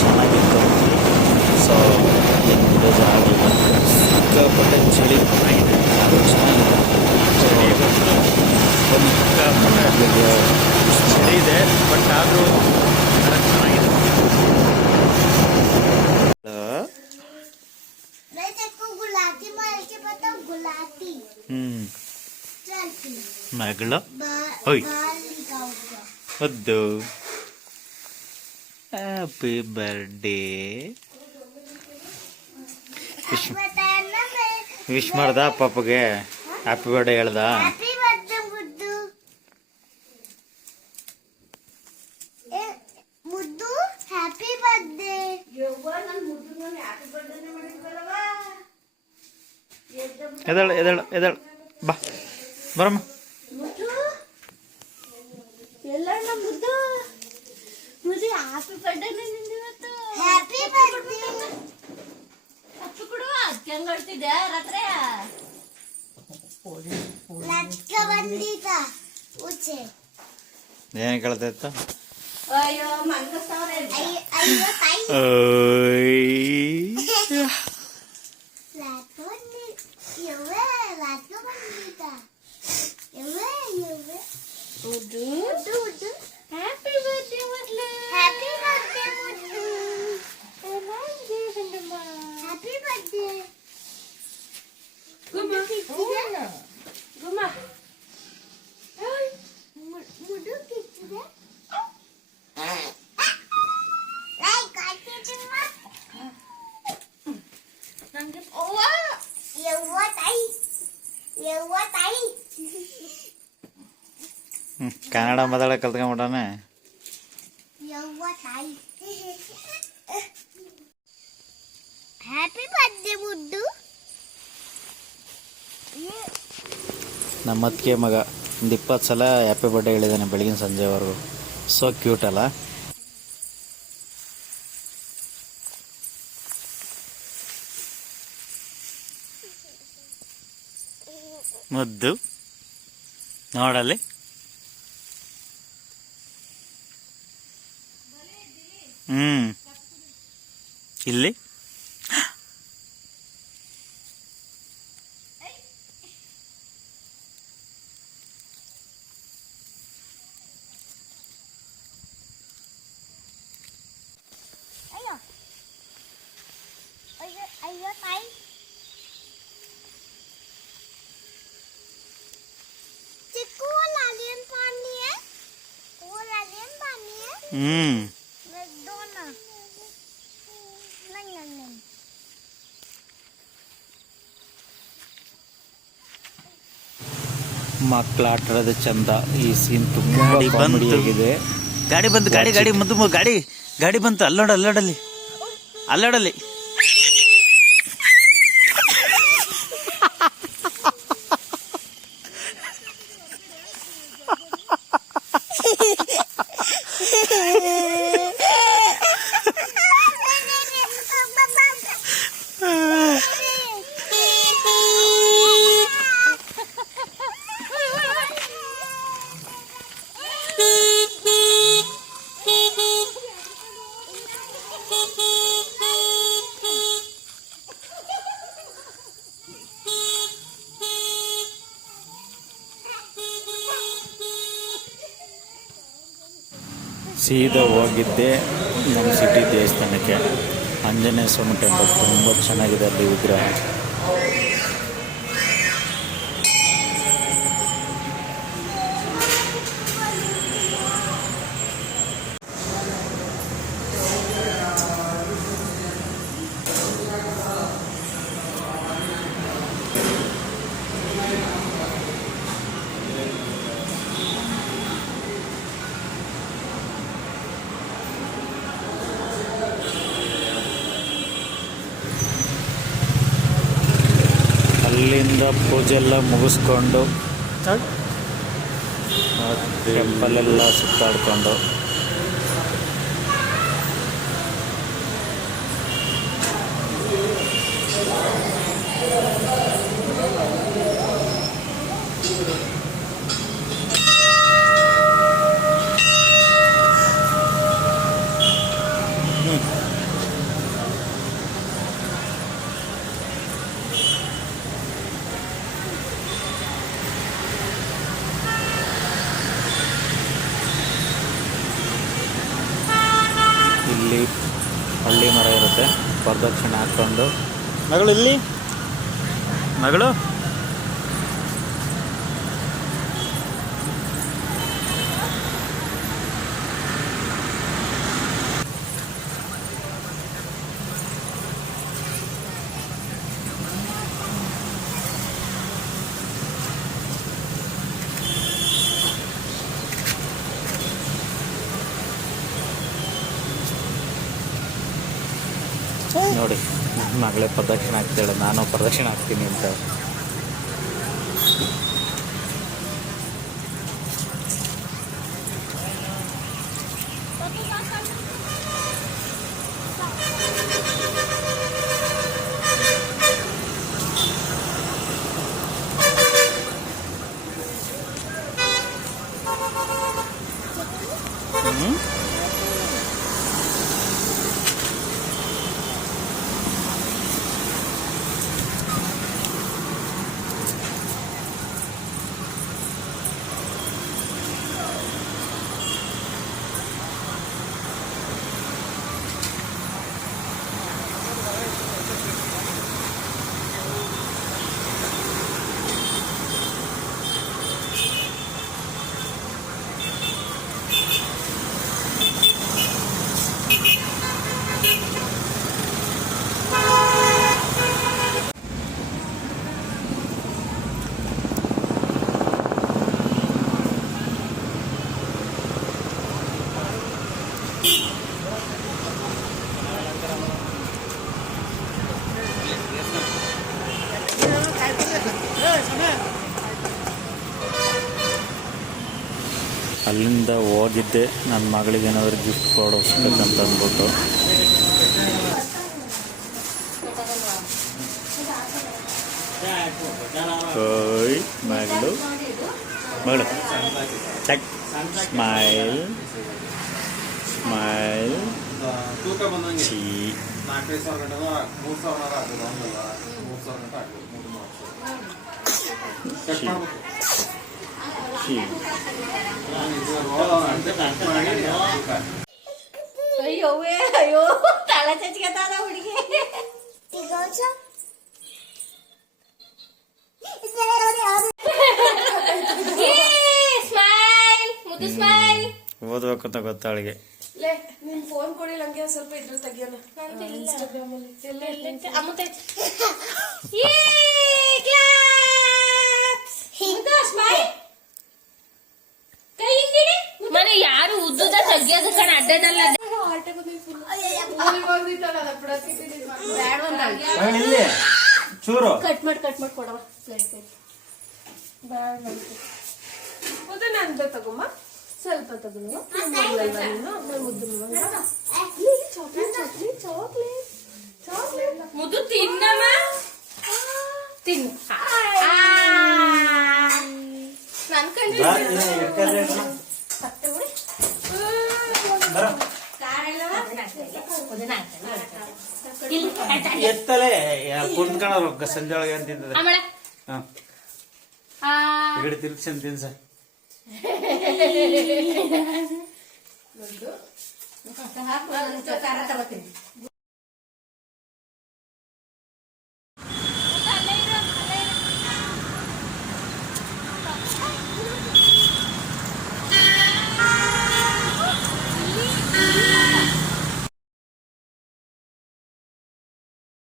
ಚೆನ್ನಾಗಿತ್ತು. ಸೊ ಏನು ಬೇಜಾರಾಗಲಿಲ್ಲ. ಸಿಕ್ಕಾಪಟ್ಟೆ ಚಳಿ ಅದು ಚೆನ್ನಾಗಿದೆ. ಚಳಿ ಇದೆ, ಬಟ್ ಆದರೂ ಚೆನ್ನಾಗಿದೆ. ಮಗಳು ಓಯ್ ಹೌದು. ಹ್ಯಾಪಿ ಬರ್ಡೇ ವಿಶ್ ಮಾಡ್ದ ಪಾಪಗೆ? ಹ್ಯಾಪಿ ಬರ್ಡೇ ಹೇಳ್ದ? ಎದಳು ಎದಳು ಎದಳು ಬಾ ಬರಮ್ಮ. ಏನ್ ಕೇಳ್ತಾಯ್ತು? ಕನ್ನಡ ಮಾತಾಡ ಕಲ್ತ್ಕೊಂಡ್ಬಿಟ್ಟಾನೆ. ಹ್ಯಾಪಿ ಬರ್ತ್ಡೇ ಮುದ್ದು. ನಮ್ಮ ಅತ್ತಿಗೆ ಮಗ ಒಂದು 20 ಸಲ ಹ್ಯಾಪಿ ಬರ್ಡೇ ಹೇಳಿದ್ದಾನೆ ಬೆಳಗಿನ ಸಂಜೆವರೆಗೂ. ಸೋ ಕ್ಯೂಟ್ ಅಲ್ಲ? ಮುದ್ದು ನೋಡಲ್ಲಿ. ಇಲ್ಲಿ ಮಕ್ಕಳ ಆಟದ ಚಂದ. ಈ ಸೀನ್ ತುಂಬಾ ಕಾಮಿಡಿ ಆಗಿದೆ. ಗಾಡಿ ಬಂತು, ಗಾಡಿ ಗಾಡಿ ಮುದ್ದು ಗಾಡಿ ಗಾಡಿ ಬಂತು. ಅಲ್ಲೋಡಲ್ಲಿ ಅಲ್ಲೋಡಲ್ಲಿ. ಸೀದಾ ಹೋಗಿದ್ದೆ ನಮ್ಮ ಸಿಟಿ ದೇವಸ್ಥಾನಕ್ಕೆ. ಆಂಜನೇಯ ಸ್ವಾಮಿ ಟೆಂಪಲ್ ತುಂಬ ಚೆನ್ನಾಗಿದೆ ಅಲ್ಲಿ ವಿಗ್ರಹ. ಅಲ್ಲಿಂದ ಪೂಜೆ ಎಲ್ಲ ಮುಗಿಸ್ಕೊಂಡು ಟೆಂಪಲೆಲ್ಲ ಸುತ್ತಾಡ್ಕೊಂಡು ಹೋಗುತ್ತೆ ಪ್ರದಕ್ಷಿಣೆ ಹಾಕ್ಕೊಂಡು. ಮಗಳು ಇಲ್ಲಿ, ಮಗಳು ನೋಡಿ, ನನ್ನ ಮಗಳೇ ಪ್ರದಕ್ಷಿಣೆ ಹಾಕ್ತಾಳೆ, ನಾನು ಪ್ರದಕ್ಷಿಣೆ ಹಾಕ್ತೀನಿ ಅಂತ. ಅಲ್ಲಿಂದ ಹೋಗಿದ್ದೆ ನನ್ನ ಮಗಳಿಗೆ ಏನಾದರೂ ಗಿಫ್ಟ್ ಕೊಡಿಸ್ಬೇಕಂತ ಅಂದ್ಬಿಟ್ಟು. ಮಗಳು ಮಗಳು ಚೆಕ್ ಸ್ಮೈಲ್ ಸ್ಮೈಲ್ ಚೀ ಅಯ್ಯೋ ಅಯ್ಯೋ ತಲೆ ಚಚ್ಕತಾದ ಹುಡುಗಿ. ಸ್ಮೈಲ್ ಮುದ್ದು ಸ್ಮೈಲ್. ಓದ್ಬೇಕು ಅಂತ ಗೊತ್ತಾಳಿಗೆ. ನಿನ್ ಫೋನ್ ಕೊಡಿ, ನಂಗೆ ಸ್ವಲ್ಪ ಇದ್ರಲ್ಲಿ ತೆಗಿಯೋಣ. ಇನ್ಸ್ಟಾಗ್ರಾಮ್ ಅಲ್ಲಿ ಮನೆ ಯಾರು ಉದ್ದುದ ತೆಗಿಯೋದು ಕಣ ಅಡ್ಡದಲ್ಲ. ಚೂರು ಕಟ್ ಮಾಡಿ ಕೊಡವ ಪ್ಲೇಟ್ ಮುದ್ದೆ ನಂದ ತಗೊಮ್ಮ, ಸ್ವಲ್ಪ ತಗೊಂಡು ಮುದ್ದು ಚಾಕ್ಲೇಟ್ ಮುದ್ದು ತಿನ್ನಮ್ಮ, ತಿನ್ನು. ನನ್ ಎತ್ತಲೆ ಕುಂತ್ಕೊಳ್ಳೋರು ಸಂಜೆ ಒಳಗೆ ಅಂತಿದ್ದ ಗಿಡ ತಿರ್ಗ್ಸನ್ ತಿನ್ಸ. ಖಾರ ತಗೋತೀನಿ.